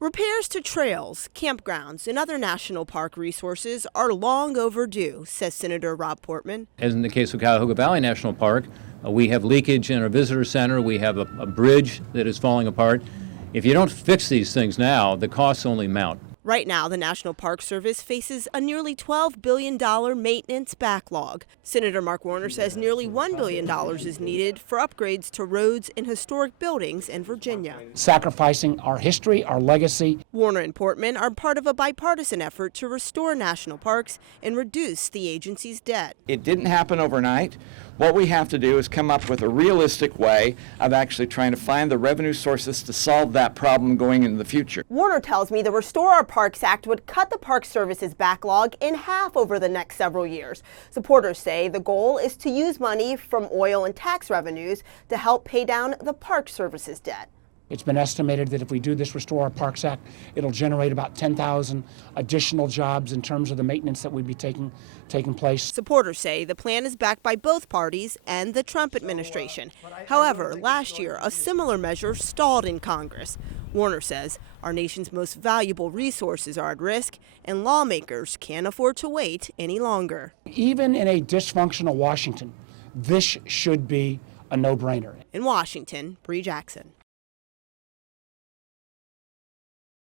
Repairs to trails, campgrounds, and other national park resources are long overdue, says Senator Rob Portman. As in the case of Cuyahoga Valley National Park, we have leakage in our visitor center. We have a bridge that is falling apart. If you don't fix these things now, the costs only mount. Right now, the National Park Service faces a nearly $12 billion maintenance backlog. Senator Mark Warner says nearly $1 billion is needed for upgrades to roads and historic buildings in Virginia. Sacrificing our history, our legacy. Warner and Portman are part of a bipartisan effort to restore national parks and reduce the agency's debt. It didn't happen overnight. What we have to do is come up with a realistic way of actually trying to find the revenue sources to solve that problem going into the future. Warner tells me the Restore Our Parks Act would cut the Park Service's backlog in half over the next several years. Supporters say the goal is to use money from oil and tax revenues to help pay down the Park Service's debt. It's been estimated that if we do this Restore Our Parks Act, it'll generate about 10,000 additional jobs in terms of the maintenance that would be taking place. Supporters say the plan is backed by both parties and the Trump administration. However, last year, a similar measure stalled in Congress. Warner says our nation's most valuable resources are at risk, and lawmakers can't afford to wait any longer. Even in a dysfunctional Washington, this should be a no-brainer. In Washington, Brie Jackson.